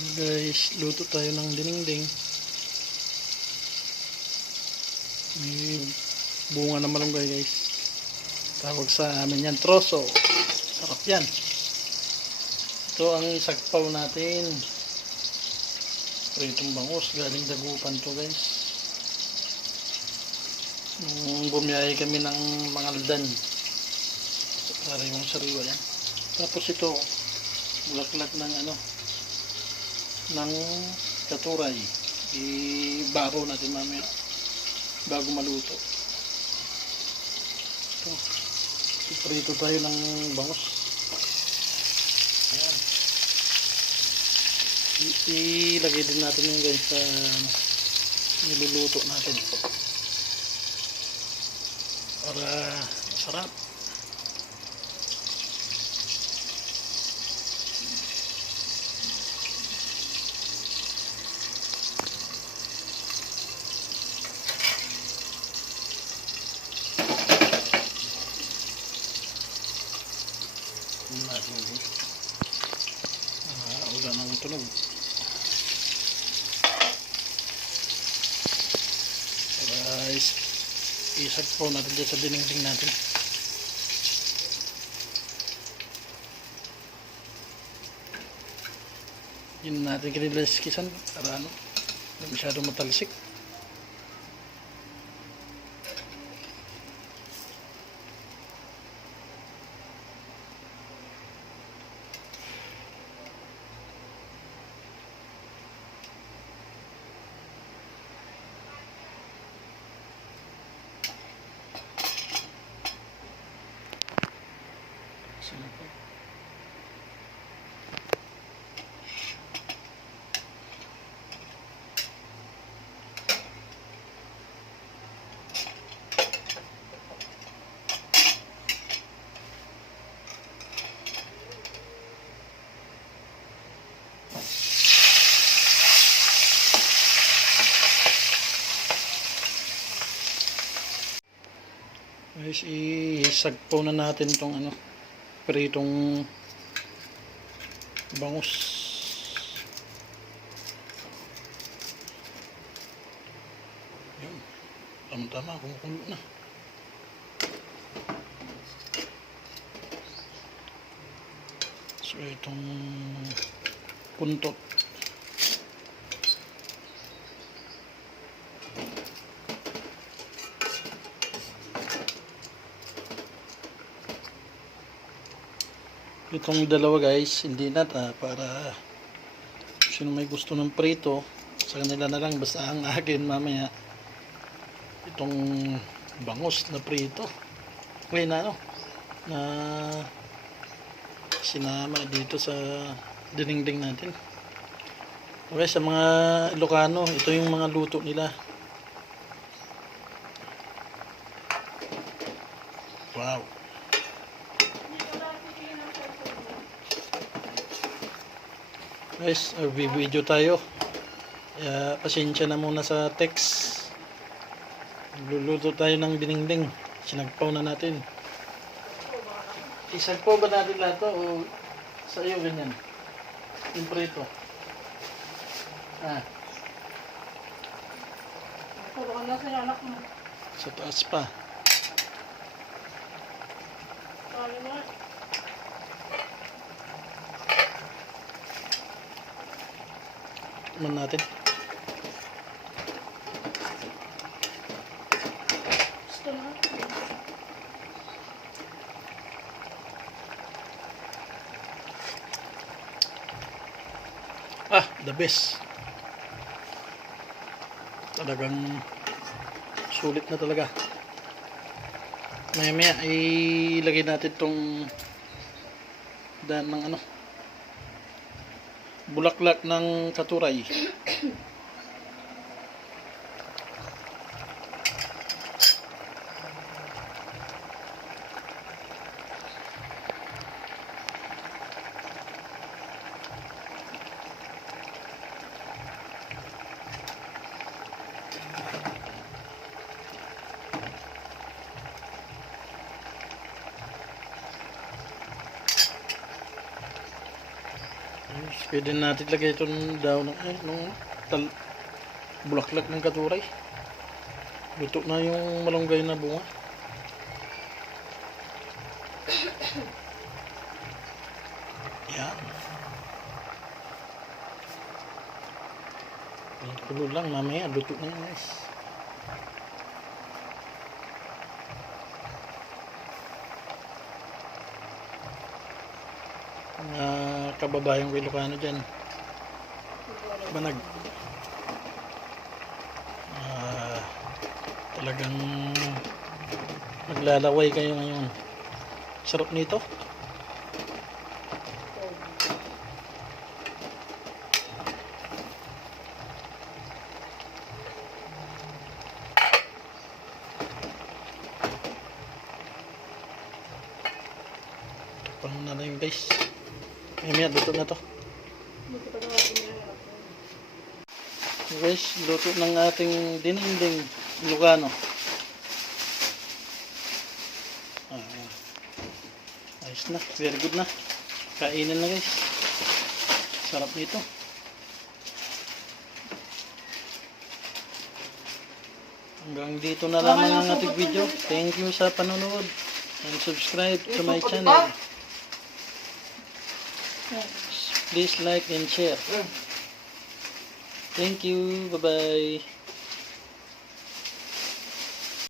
Guys, luto tayo ng dinengdeng. May bunga na malunggay guys. Tawag sa amin yan, troso. Sarap yan. Ito ang sagpaw natin. Pritong bangus. Galing Dagupan to guys. Nung bumiyahe kami ng Mangaldan. Para yung sariwa yan. Tapos ito, bulaklak ng ng katuray. Ibabaw natin mamaya bago maluto. Ito, iprito tayo ng bangus. Ayan. Ilagay din natin yung guys sa niluluto natin para masarap. Ulan ng tunog. Guys, isagpaw natin dyan sa dinengdeng natin. Yun natin kiniliskisan para hindi masyado matalsik. Guys, isagpaw na natin tong pritong bangus. Yun, tama-tama, kumukulo na. So itong puntot, itong dalawa guys, hindi na para sino may gusto ng prito sa kanila na lang, basta ang akin mamaya itong bangus na prito na sinama dito sa dinengdeng natin. Okay, sa mga Ilocano, ito yung mga luto nila. Wow. Guys, video tayo. Pasensya na muna sa text. Luluto tayo ng dinengdeng. Sinagpaw na natin. Isagpaw ba natin lahat to o sa iyo ganyan? Yung prito. Puro ka na sa anak mo. Sa taas pa. Kali mo. Tignan natin. Gusto na. The best. Talagang sulit na talaga. Maya ilagay natin tong daan ng bulaklak ng katuray. Pwede natin lagay ito ng daw ng bulaklak ng katuray. Luto na yung malunggay na bunga. Yan. Kulo lang mamaya. Luto na yun guys. Mga kababayang Ilocano dyan. Banag. Talagang maglalaway kayo ngayon. Sarap nito. Pang na lang guys. Mamaya luto na to. Hindi ko pa naman pinahirap. Guys, luto ng ating dininding Ilocano. Ayos na, very good na. Kainin na guys. Sarap nito. Hanggang dito na lamang ang ating video. Thank you sa panonood. And subscribe to my channel. Please like and share. Thank you. Bye-bye.